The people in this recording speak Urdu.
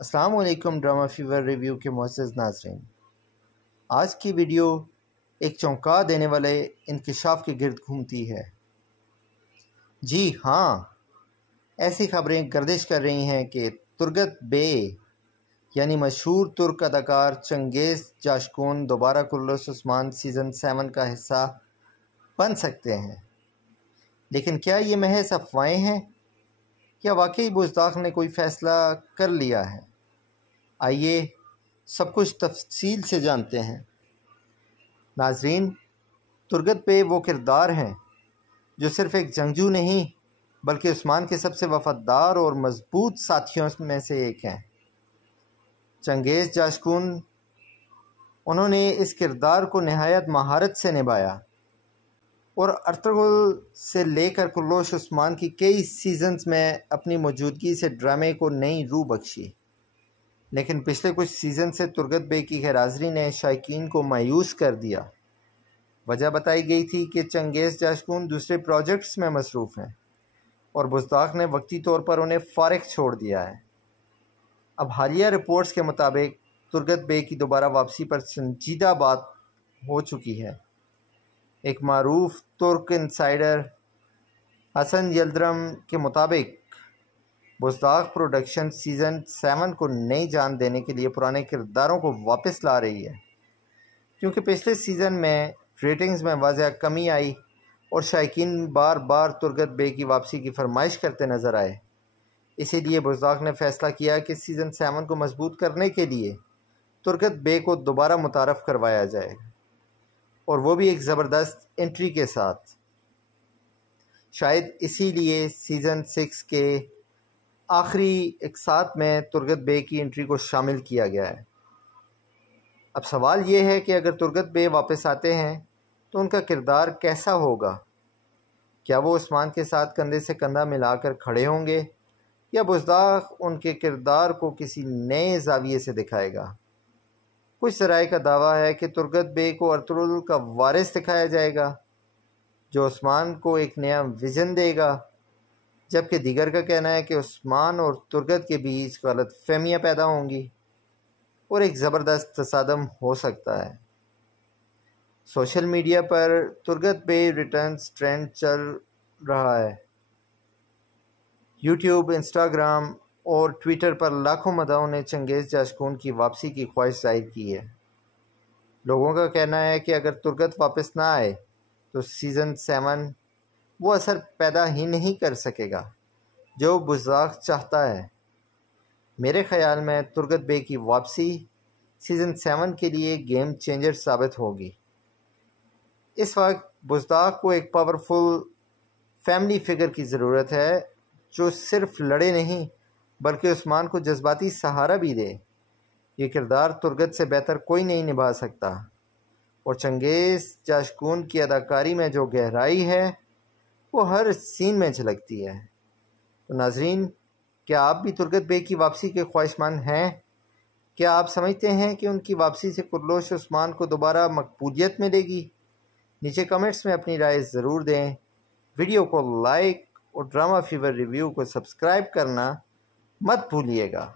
السلام علیکم ڈرامہ فیور ریویو کے معزز ناظرین، آج کی ویڈیو ایک چونکا دینے والے انکشاف کے گرد گھومتی ہے۔ جی ہاں، ایسی خبریں گردش کر رہی ہیں کہ ترگت بے یعنی مشہور ترک اداکار چنگیز جاشکون دوبارہ کرلوش عثمان سیزن 7 کا حصہ بن سکتے ہیں، لیکن کیا یہ محض افواہیں ہیں یا واقعی بزداق نے کوئی فیصلہ کر لیا ہے؟ آئیے سب کچھ تفصیل سے جانتے ہیں۔ ناظرین، ترگت بے وہ کردار ہیں جو صرف ایک جنگجو نہیں بلکہ عثمان کے سب سے وفادار اور مضبوط ساتھیوں میں سے ایک ہیں۔ چنگیز جاشکون، انہوں نے اس کردار کو نہایت مہارت سے نبھایا اور ارطغرل سے لے کر کرلوش عثمان کی کئی سیزنز میں اپنی موجودگی سے ڈرامے کو نئی روح بخشی۔ لیکن پچھلے کچھ سیزن سے ترگت بے کی غیر حاضری نے شائقین کو مایوس کر دیا۔ وجہ بتائی گئی تھی کہ چنگیز جاشکون دوسرے پروجیکٹس میں مصروف ہیں اور بزداق نے وقتی طور پر انہیں فارغ چھوڑ دیا ہے۔ اب حالیہ رپورٹس کے مطابق ترگت بے کی دوبارہ واپسی پر سنجیدہ بات ہو چکی ہے۔ ایک معروف ترک انسائیڈر حسن یلدرم کے مطابق بزداق پروڈکشن سیزن 7 کو نئی جان دینے کے لیے پرانے کرداروں کو واپس لا رہی ہے، کیونکہ پچھلے سیزن میں ریٹنگز میں واضح کمی آئی اور شائقین بار بار ترگت بے کی واپسی کی فرمائش کرتے نظر آئے۔ اسی لیے بزداق نے فیصلہ کیا کہ سیزن 7 کو مضبوط کرنے کے لیے ترگت بے کو دوبارہ متعارف کروایا جائے، اور وہ بھی ایک زبردست انٹری کے ساتھ۔ شاید اسی لیے سیزن 6 کے آخری اقساط میں ترگت بے کی انٹری کو شامل کیا گیا ہے۔ اب سوال یہ ہے کہ اگر ترگت بے واپس آتے ہیں تو ان کا کردار کیسا ہوگا؟ کیا وہ عثمان کے ساتھ کندھے سے کندھا ملا کر کھڑے ہوں گے یا بزداق ان کے کردار کو کسی نئے زاویے سے دکھائے گا؟ کچھ ذرائع کا دعویٰ ہے کہ ترگت بے کو ارطغرل کا وارث دکھایا جائے گا جو عثمان کو ایک نیا ویژن دے گا، جبکہ دیگر کا کہنا ہے کہ عثمان اور ترگت کے بیچ غلط فہمیاں پیدا ہوں گی اور ایک زبردست تصادم ہو سکتا ہے۔ سوشل میڈیا پر ترگت بے ریٹرنز ٹرینڈ چل رہا ہے۔ یوٹیوب، انسٹاگرام اور ٹویٹر پر لاکھوں مداحوں نے چنگیز جاشکون کی واپسی کی خواہش ظاہر کی ہے۔ لوگوں کا کہنا ہے کہ اگر ترگت واپس نہ آئے تو سیزن 7 وہ اثر پیدا ہی نہیں کر سکے گا جو بزداق چاہتا ہے۔ میرے خیال میں ترگت بے کی واپسی سیزن 7 کے لیے گیم چینجر ثابت ہوگی۔ اس وقت بزداق کو ایک پاورفل فیملی فگر کی ضرورت ہے جو صرف لڑے نہیں بلکہ عثمان کو جذباتی سہارا بھی دے۔ یہ کردار ترگت سے بہتر کوئی نہیں نبھا سکتا، اور چنگیز جاشکون کی اداکاری میں جو گہرائی ہے وہ ہر سین میں جھلکتی ہے۔ تو ناظرین، کیا آپ بھی ترگت بے کی واپسی کے خواہش مند ہیں؟ کیا آپ سمجھتے ہیں کہ ان کی واپسی سے کرلوش عثمان کو دوبارہ مقبولیت ملے گی؟ نیچے کمنٹس میں اپنی رائے ضرور دیں۔ ویڈیو کو لائک اور ڈرامہ فیور ریویو کو سبسکرائب کرنا مت بھولیے گا۔